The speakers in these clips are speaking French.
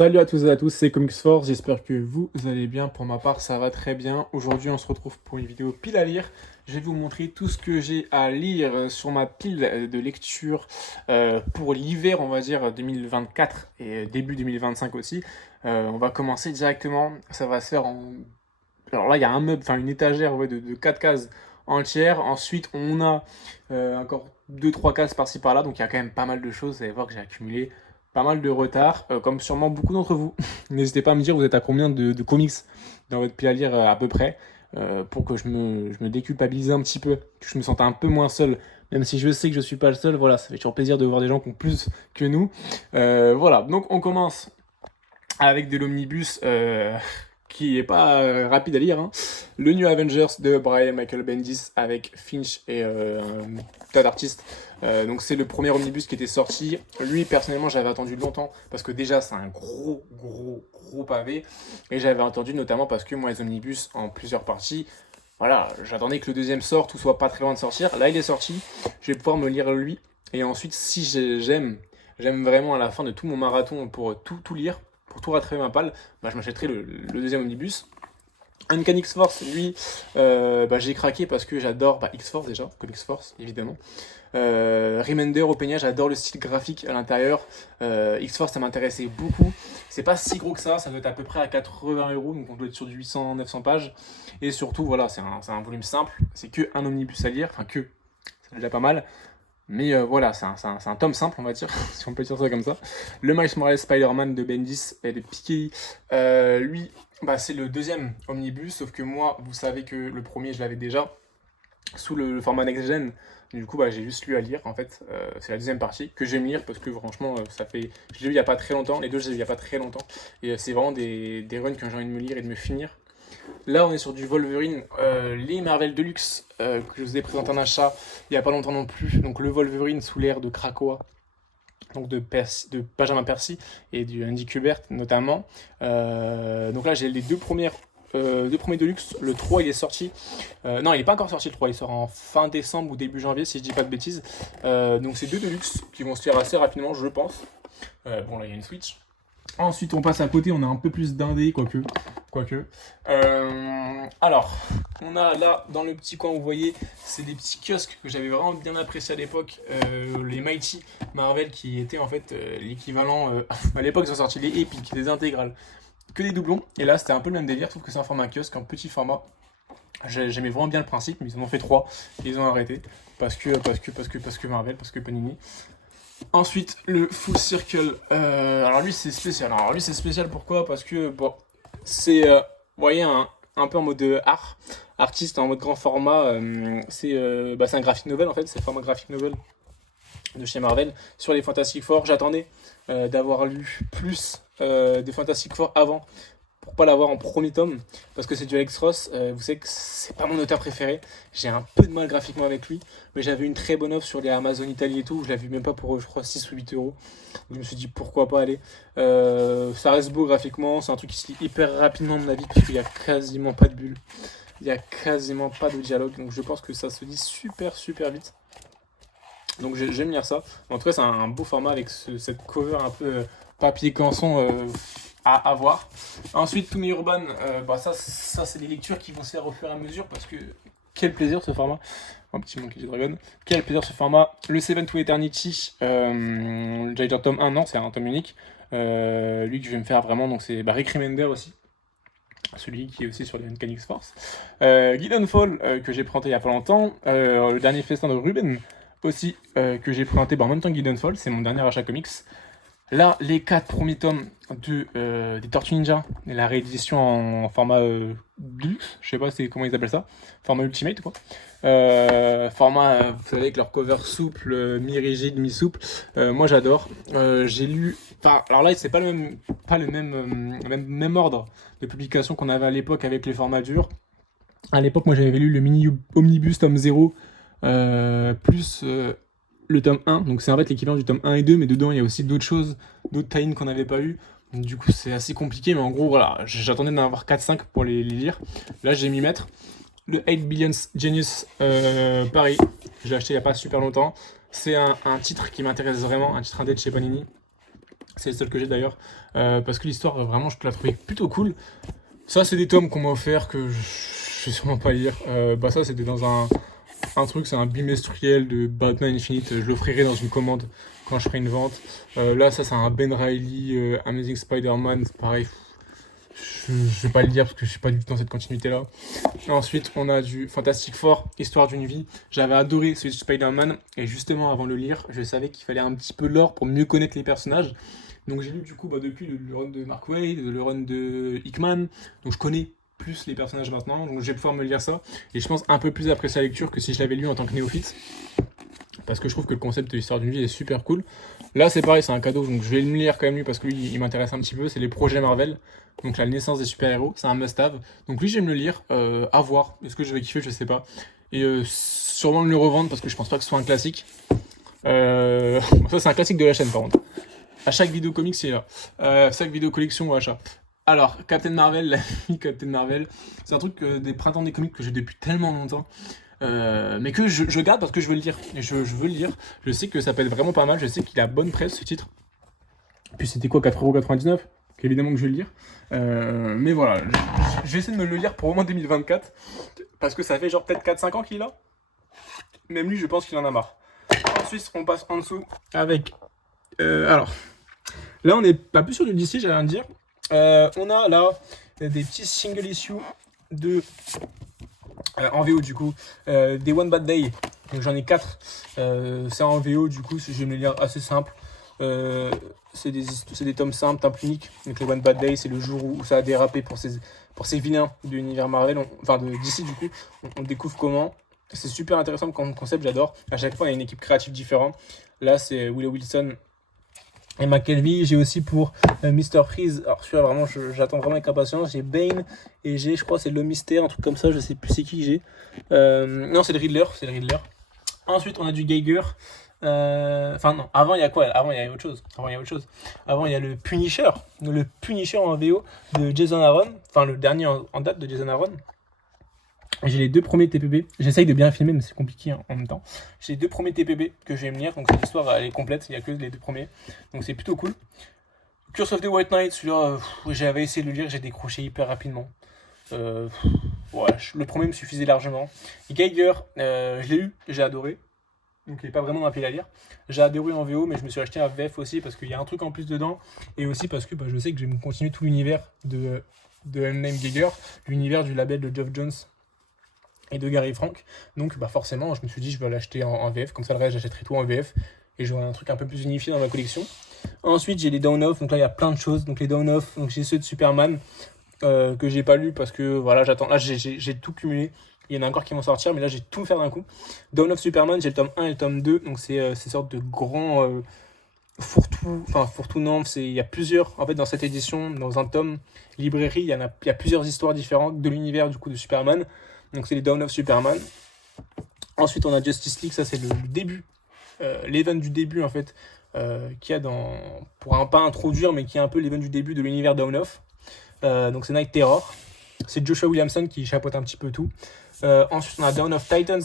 Salut à tous et à tous, c'est Comics Force, j'espère que vous allez bien. Pour ma part, ça va très bien. Aujourd'hui, on se retrouve pour une vidéo pile à lire. Je vais vous montrer tout ce que j'ai à lire sur ma pile de lecture pour l'hiver, on va dire 2024 et début 2025 aussi. On va commencer directement, ça va se faire en... Alors là, il y a un meuble, enfin une étagère de 4 cases entières. Ensuite, on a encore deux trois cases par-ci par-là, donc il y a quand même pas mal de choses. Vous allez voir que j'ai accumulé pas mal de retard, comme sûrement beaucoup d'entre vous. N'hésitez pas à me dire, vous êtes à combien de comics dans votre pile à lire à peu près, pour que je me déculpabilise un petit peu, que je me sente un peu moins seul, même si je sais que je suis pas le seul. Voilà, ça fait toujours plaisir de voir des gens qui ont plus que nous. Voilà, donc on commence avec de l'omnibus qui est pas rapide à lire, hein. Le New Avengers de Brian Michael Bendis avec Finch et un tas d'artistes. Donc c'est le premier omnibus qui était sorti. Lui personnellement j'avais attendu longtemps parce que déjà c'est un gros pavé, et j'avais attendu notamment parce que moi les omnibus en plusieurs parties, voilà, j'attendais que le deuxième sorte ou soit pas très loin de sortir. Là il est sorti, je vais pouvoir me lire lui, et ensuite si j'aime vraiment à la fin de tout mon marathon pour tout lire, pour tout rattraper ma palle, bah, je m'achèterai le deuxième omnibus. Uncanny X-Force, lui, j'ai craqué parce que j'adore X-Force déjà, comme X-Force évidemment. Remender au Peña, j'adore le style graphique à l'intérieur. X-Force, ça m'intéressait beaucoup. C'est pas si gros que ça doit être à peu près à 80 euros, donc on doit être sur du 800-900 pages. Et surtout, voilà, c'est un volume simple, c'est que un omnibus à lire, enfin que, c'est déjà pas mal. Mais voilà, c'est un tome simple, on va dire, si on peut dire ça comme ça. Le Miles Morales Spider-Man de Bendis et de Piketty, lui, c'est le deuxième omnibus, sauf que moi, vous savez que le premier, je l'avais déjà sous le format Next Gen. Du coup, j'ai juste lu à lire, en fait. C'est la deuxième partie que j'aime lire parce que franchement, ça fait... Je l'ai lu il n'y a pas très longtemps, les deux, je les ai lu il n'y a pas très longtemps. Et c'est vraiment des runs que j'ai envie de me lire et de me finir. Là, on est sur du Wolverine, les Marvel Deluxe, que je vous ai présenté en achat il n'y a pas longtemps non plus. Donc le Wolverine sous l'ère de Krakoa, donc de Benjamin Percy et du Andy Kubert notamment. Donc là, j'ai les deux premiers Deluxe. Le 3, il est sorti. Non, il n'est pas encore sorti le 3, il sort en fin décembre ou début janvier, si je dis pas de bêtises. Donc c'est deux Deluxe qui vont se faire assez rapidement, je pense. Bon, là, il y a une Switch. Ensuite, on passe à côté, on a un peu plus d'indé, quoique. Alors, on a là, dans le petit coin, vous voyez, c'est des petits kiosques que j'avais vraiment bien appréciés à l'époque, les Mighty Marvel, qui étaient en fait l'équivalent, à l'époque ils ont sorti les épiques, les intégrales, que des doublons, et là c'était un peu le même délire, je trouve que c'est un format kiosque, un petit format. J'aimais vraiment bien le principe, mais ils en ont fait 3, et ils ont arrêté, parce que Marvel, parce que Panini. Ensuite, le Full Circle. Alors lui, c'est spécial. Pourquoi? Parce que bon, c'est, vous voyez, un peu en mode artiste, en mode grand format. C'est un graphic novel en fait. C'est le format graphic novel de chez Marvel sur les Fantastic Four. J'attendais d'avoir lu plus des Fantastic Four avant, pour pas l'avoir en premier tome, parce que c'est du Alex Ross. Vous savez que c'est pas mon auteur préféré, j'ai un peu de mal graphiquement avec lui, mais j'avais une très bonne offre sur les Amazon Italie et tout, je l'ai vu même pas pour je crois 6 ou 8 euros, donc je me suis dit pourquoi pas aller. Ça reste beau graphiquement, c'est un truc qui se lit hyper rapidement à mon avis, parce qu'il y a quasiment pas de bulles, il y a quasiment pas de dialogue, donc je pense que ça se lit super vite. Donc j'aime lire ça. En tout cas, c'est un beau format avec cette cover un peu papier canson à avoir. Ensuite, Toomey Urban, ça c'est des lectures qui vont se faire au fur et à mesure parce que quel plaisir ce format. Un petit Monkey Dragon. Quel plaisir ce format. Le Seven to Eternity, j'allais dire tome 1, non, c'est un tome unique. Lui que je vais me faire vraiment, donc c'est Rick Remender aussi. Celui qui est aussi sur les Uncanny X-Force. Gideon Fall, que j'ai présenté il y a pas longtemps. Le dernier festin de Ruben aussi, que j'ai présenté en même temps que Gideon Fall, c'est mon dernier achat comics. Là, les 4 premiers tomes des Tortues Ninja, la réédition en format deluxe, je sais pas comment ils appellent ça, format ultimate quoi. Format, vous savez, avec leur cover souple, mi-rigide, mi-souple. Moi j'adore. J'ai lu. Alors là, c'est pas le même ordre de publication qu'on avait à l'époque avec les formats durs. À l'époque, moi j'avais lu le mini omnibus tome 0 plus le tome 1, donc c'est en fait l'équivalent du tome 1 et 2, mais dedans il y a aussi d'autres choses, d'autres tie-ins qu'on n'avait pas eu. Donc du coup c'est assez compliqué, mais en gros voilà, j'attendais d'en avoir 4-5 pour les lire. Là j'ai m'y mettre. Le 8 Billions Genius Paris, j'ai acheté il n'y a pas super longtemps. C'est un titre qui m'intéresse vraiment, un titre indé de chez Panini. C'est le seul que j'ai d'ailleurs. Parce que l'histoire, vraiment, je la trouvais plutôt cool. Ça, c'est des tomes qu'on m'a offert que je vais sûrement pas lire. Bah ça, c'était dans un truc, c'est un bimestriel de Batman Infinite. Je l'offrirai dans une commande quand je ferai une vente. Là, ça, c'est un Ben Reilly Amazing Spider-Man. Pareil, je vais pas le dire parce que je suis pas du tout dans cette continuité-là. Ensuite, on a du Fantastic Four, Histoire d'une vie. J'avais adoré celui de Spider-Man. Et justement, avant de le lire, je savais qu'il fallait un petit peu de lore pour mieux connaître les personnages. Donc j'ai lu du coup depuis le run de Mark Waid, le run de Hickman. Donc je connais plus les personnages maintenant. Donc je vais pouvoir me lire ça. Et je pense un peu plus apprécier la lecture que si je l'avais lu en tant que néophyte. Parce que je trouve que le concept de l'histoire d'une vie est super cool. Là c'est pareil, c'est un cadeau, donc je vais me lire quand même lui parce que lui il m'intéresse un petit peu. C'est les projets Marvel, donc la naissance des super-héros, c'est un must-have. Donc lui je vais me le lire, à voir. Est-ce que je vais kiffer, je sais pas. Et sûrement le revendre parce que je pense pas que ce soit un classique. Ça c'est un classique de la chaîne par contre. À chaque vidéo comics c'est là. Chaque vidéo collection ou achat. Alors, Captain Marvel, la Captain Marvel, c'est un truc des printemps des comics que j'ai depuis tellement longtemps. Mais que je garde parce que je veux le lire. Et je veux le lire. Je sais que ça peut être vraiment pas mal. Je sais qu'il a bonne presse ce titre. Puis c'était quoi, 4,99 €? Évidemment que je vais le lire. Mais voilà, je vais essayer de me le lire pour au moins 2024. Parce que ça fait genre peut-être 4-5 ans qu'il est là. Même lui, je pense qu'il en a marre. Ensuite, on passe en dessous avec. Alors, là, on n'est pas plus sur du DC, j'allais rien dire. On a là des petits single issues de. En VO du coup, des One Bad Day, donc j'en ai 4, c'est en VO du coup, je vais me les lire assez simple, c'est des tomes simples, tomes uniques, donc les One Bad Day c'est le jour où ça a dérapé pour ces vilains de l'univers Marvel, enfin de DC du coup, on découvre comment, c'est super intéressant comme concept, j'adore, à chaque fois il y a une équipe créative différente, là c'est Willow Wilson et McKelvey. J'ai aussi pour Mr. Freeze, alors celui-là vraiment j'attends vraiment avec impatience, j'ai Bane et j'ai, je crois c'est le Mystère, un truc comme ça, je sais plus c'est qui j'ai. Non c'est le Riddler, Ensuite on a du Geiger, enfin non, avant il y a quoi? Avant il y a autre chose, avant il y a le Punisher en VO de Jason Aaron, enfin le dernier en date de Jason Aaron. J'ai les 2 premiers TPB, j'essaye de bien filmer mais c'est compliqué en même temps. J'ai les 2 premiers TPB que je vais me lire, donc l'histoire elle est complète, il n'y a que les 2 premiers, donc c'est plutôt cool. Curse of the White Knight, celui-là j'avais essayé de le lire, j'ai décroché hyper rapidement. Ouais, le premier me suffisait largement. Geiger, je l'ai eu, j'ai adoré, donc il n'est pas vraiment un pile à lire. J'ai adoré en VO mais je me suis acheté un VF aussi parce qu'il y a un truc en plus dedans, et aussi parce que je sais que je vais continuer tout l'univers de Unnamed Geiger, l'univers du label de Geoff Jones et de Gary Frank. Donc forcément, je me suis dit, je vais l'acheter en VF, comme ça le reste, j'achèterai tout en VF, et j'aurai un truc un peu plus unifié dans ma collection. Ensuite, j'ai les Down-Off, donc là, il y a plein de choses. Donc les Down-Off, donc j'ai ceux de Superman, que j'ai pas lu parce que voilà, j'attends. Là, j'ai tout cumulé. Il y en a encore qui vont sortir, mais là, j'ai tout fait d'un coup. Down-Off Superman, j'ai le tome 1 et le tome 2, donc c'est ces sortes de grands fourre-tout, non, il y a plusieurs, en fait, dans cette édition, dans un tome librairie, il y a plusieurs histoires différentes de l'univers du coup de Superman. Donc c'est les Dawn of Superman. Ensuite on a Justice League, ça c'est le début, l'event du début en fait, qu'il y a pour pas introduire, mais qui est un peu l'event du début de l'univers Dawn of. Donc c'est Night Terror. C'est Joshua Williamson qui chapeaute un petit peu tout. Ensuite on a Dawn of Titans.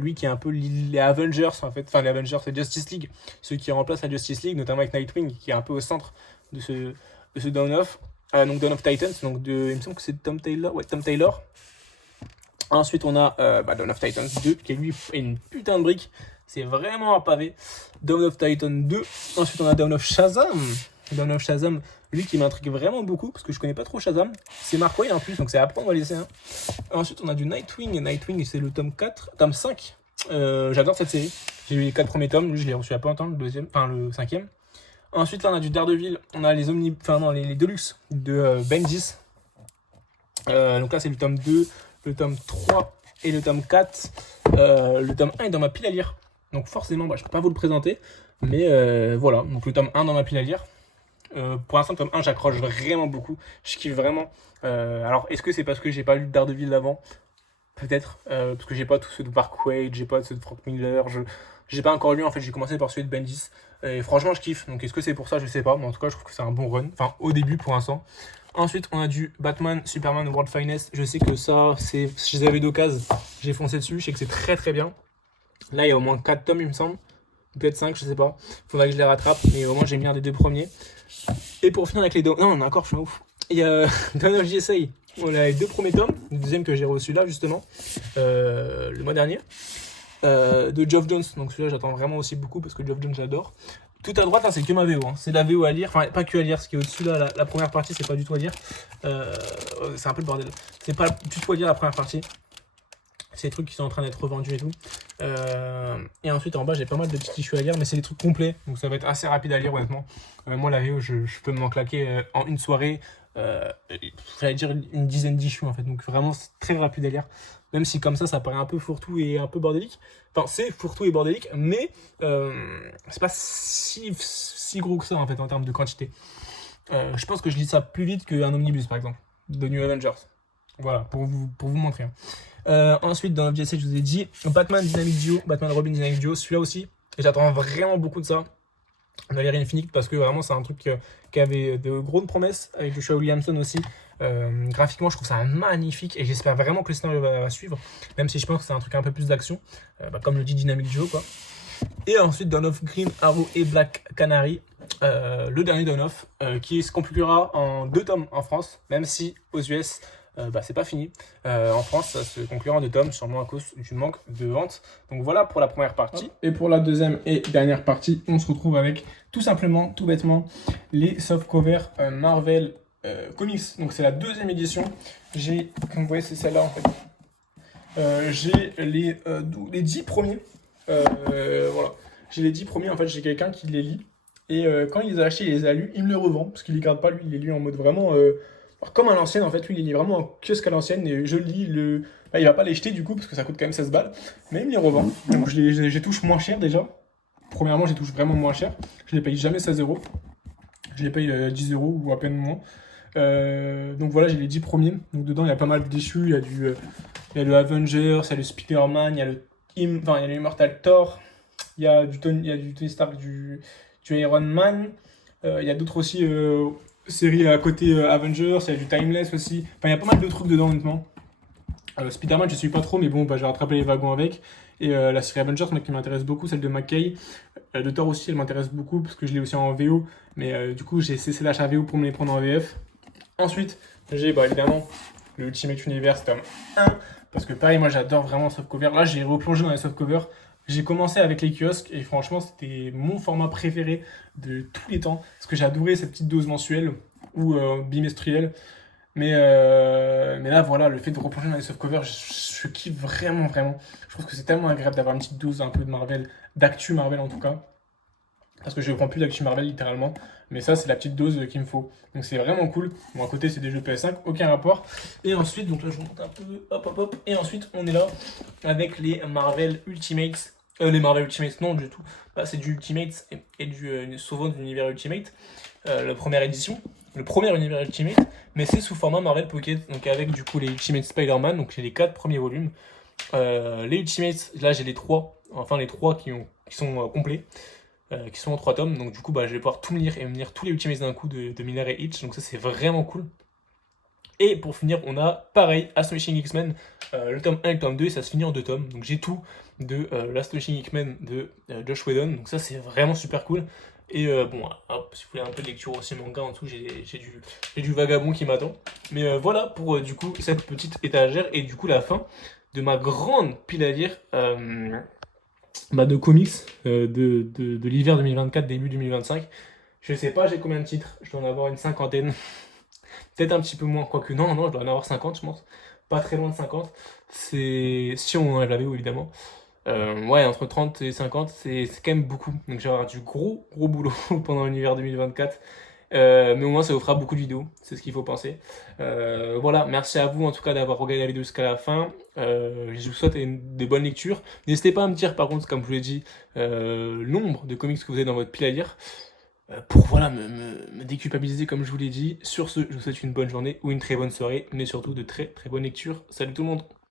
Lui qui est un peu les Avengers en fait, enfin les Avengers c'est Justice League, ceux qui remplacent la Justice League, notamment avec Nightwing qui est un peu au centre de ce Dawn of. Donc Dawn of Titans, donc il me semble que c'est Tom Taylor. Ensuite on a Dawn of Titans 2 qui lui est une putain de brique, c'est vraiment un pavé. Dawn of Titan 2. Ensuite on a Dawn of Shazam, lui qui m'intrigue vraiment beaucoup parce que je connais pas trop Shazam, c'est Mark Waid en plus, donc c'est à prendre à laisser. Ensuite on a du Nightwing c'est le tome 5. J'adore cette série, j'ai eu les 4 premiers tomes, lui je l'ai reçu il y a pas longtemps, le 5e. Ensuite là on a du Daredevil, on a les Deluxe de Bendis. Donc là c'est le tome 2, le tome 3 et le tome 4. Le tome 1 est dans ma pile à lire, donc forcément je peux pas vous le présenter, mais voilà, donc le tome 1 dans ma pile à lire. Pour l'instant le tome 1 j'accroche vraiment beaucoup, je kiffe vraiment. Alors est-ce que c'est parce que j'ai pas lu Daredevil d'avant? Peut-être, parce que j'ai pas tous ceux de Mark Waid, j'ai pas ceux de Frank Miller, j'ai pas encore lu en fait, j'ai commencé par celui de Bendis. Et franchement je kiffe, donc est-ce que c'est pour ça, je sais pas, mais en tout cas je trouve que c'est un bon run, enfin au début pour l'instant. Ensuite on a du Batman Superman World Finest, je sais que ça, je les avais d'occasion, j'ai foncé dessus, je sais que c'est très très bien. Là il y a au moins 4 tomes il me semble, peut-être 5, je sais pas. Faudrait que je les rattrape, mais au moins j'ai mis un des 2 premiers. Et pour finir avec les deux. Non, on a encore, je suis un ouf. Il y a Dawn of JSA. On a les 2 premiers tomes. Le deuxième que j'ai reçu là, justement, le mois dernier. De Geoff Jones. Donc celui-là, j'attends vraiment aussi beaucoup parce que Geoff Jones, j'adore. Tout à droite, là, c'est que ma VO. Hein. C'est la VO à lire. Enfin, pas que à lire. Ce qui est au-dessus, là, la première partie, c'est pas du tout à lire. C'est un peu le bordel. C'est pas du tout à lire la première partie. C'est des trucs qui sont en train d'être revendus et tout. Et ensuite, en bas, j'ai pas mal de petits tissus à lire, mais c'est des trucs complets. Donc ça va être assez rapide à lire, honnêtement. Moi, la VO, je peux m'en claquer en une soirée. J'allais dire une dizaine d'issues, en fait. Donc vraiment, c'est très rapide à lire. Même si comme ça paraît un peu fourre-tout et un peu bordélique. Enfin, c'est fourre-tout et bordélique, mais c'est pas si gros que ça, en fait, en termes de quantité. Je pense que je lis ça plus vite qu'un omnibus, par exemple, de New Avengers. Voilà, pour vous montrer. Ensuite, dans l'objet, je vous ai dit Batman Dynamic Duo, Batman Robin Dynamic Duo, celui-là aussi. Et j'attends vraiment beaucoup de ça. Valérie Infinite, parce que vraiment, c'est un truc qui avait de grosses promesses, avec Joshua Williamson aussi. Graphiquement, je trouve ça magnifique et j'espère vraiment que le scénario va suivre, même si je pense que c'est un truc un peu plus d'action, comme le dit Dynamic Duo, quoi. Et ensuite, Dawn of Green Arrow et Black Canary, le dernier Dawn of, qui se conclura en 2 tomes en France, même si aux US, c'est pas fini. En France, ça se conclura en 2 tomes, sûrement à cause du manque de vente. Donc voilà pour la première partie. Et pour la deuxième et dernière partie, on se retrouve avec tout simplement, tout bêtement, les softcovers Marvel Comics. Donc c'est la 2e édition. J'ai, comme vous voyez, c'est celle-là en fait. J'ai les 10 premiers. Voilà. J'ai les 10 premiers, en fait, j'ai quelqu'un qui les lit. Et quand il les a achetés, il les a lus, il me les revend. Parce qu'il les garde pas, lui, il les lit en mode vraiment. Comme à l'ancienne, en fait, lui, il les lit vraiment en kiosque à l'ancienne. Et je le lis, il va pas les jeter du coup, parce que ça coûte quand même 16 balles. Mais il me les revend. Donc je les touche moins cher déjà. Premièrement, je les touche vraiment moins cher. Je les paye jamais 16 euros. Je les paye 10 euros ou à peine moins. Donc voilà, j'ai les 10 premiers. Donc dedans, il y a pas mal d'issues. Il y a le Avengers, il y a le Spider-Man, il y a il y a l'Immortal Thor, il y a du Tony Stark, du Iron Man. Il y a d'autres aussi séries à côté Avengers, il y a du Timeless aussi. Enfin, il y a pas mal de trucs dedans, honnêtement. Spider-Man, je suis pas trop, mais bon, j'ai rattrapé les wagons avec. Et la série Avengers, moi, qui m'intéresse beaucoup, celle de McKay. De Thor aussi, elle m'intéresse beaucoup, parce que je l'ai aussi en VO. Mais du coup, j'ai cessé l'achat VO pour me les prendre en VF. Ensuite, j'ai évidemment le Ultimate Universe tome 1. Parce que pareil, moi j'adore vraiment softcover. Là, j'ai replongé dans les softcovers. J'ai commencé avec les kiosques et franchement, c'était mon format préféré de tous les temps. Parce que j'ai adoré cette petite dose mensuelle ou bimestrielle. Mais là, voilà, le fait de replonger dans les softcovers, je kiffe vraiment, vraiment. Je trouve que c'est tellement agréable d'avoir une petite dose un peu de Marvel, d'actu Marvel en tout cas. Parce que je ne prends plus d'actu Marvel littéralement. Mais ça, c'est la petite dose qu'il me faut. Donc c'est vraiment cool. Bon, à côté, c'est des jeux PS5, aucun rapport. Et ensuite, donc là, je vous montre un peu. Hop, hop, hop. Et ensuite, on est là avec les Marvel Ultimates. Les Marvel Ultimates, non, du tout. Là, c'est du Ultimates et du souvent de l'univers Ultimate. La première édition. Le premier univers Ultimate. Mais c'est sous format Marvel Pocket. Donc avec du coup les Ultimate Spider-Man. Donc j'ai les 4 premiers volumes. Les Ultimates, là, j'ai les 3. Enfin, les 3 qui sont complets. Qui sont en 3 tomes, donc du coup je vais pouvoir tout me lire et me lire tous les Ultimates d'un coup de Miller et Hitch, donc ça c'est vraiment cool. Et pour finir, on a pareil, Astonishing X-Men, le tome 1 et le tome 2, et ça se finit en 2 tomes, donc j'ai tout de l'Astonishing X-Men de Josh Whedon, donc ça c'est vraiment super cool. Et bon, hop, si vous voulez un peu de lecture aussi manga en dessous, j'ai du Vagabond qui m'attend. Mais voilà pour du coup cette petite étagère et du coup la fin de ma grande pile à lire. De comics de l'hiver 2024, début 2025. Je sais pas, j'ai combien de titres. Je dois en avoir une cinquantaine. Peut-être un petit peu moins. Quoique, non, je dois en avoir 50, je pense. Pas très loin de 50. C'est. Si on enlève la VO, évidemment. Ouais, entre 30 et 50, c'est quand même beaucoup. Donc, j'ai avoir du gros boulot pendant l'hiver 2024. Mais au moins ça vous fera beaucoup de vidéos, c'est ce qu'il faut penser. Voilà, merci à vous en tout cas d'avoir regardé la vidéo jusqu'à la fin. Je vous souhaite des bonnes lectures. N'hésitez pas à me dire par contre, comme je vous l'ai dit, le nombre de comics que vous avez dans votre pile à lire. Pour voilà, me déculpabiliser comme je vous l'ai dit. Sur ce, je vous souhaite une bonne journée ou une très bonne soirée, mais surtout de très très bonnes lectures. Salut tout le monde!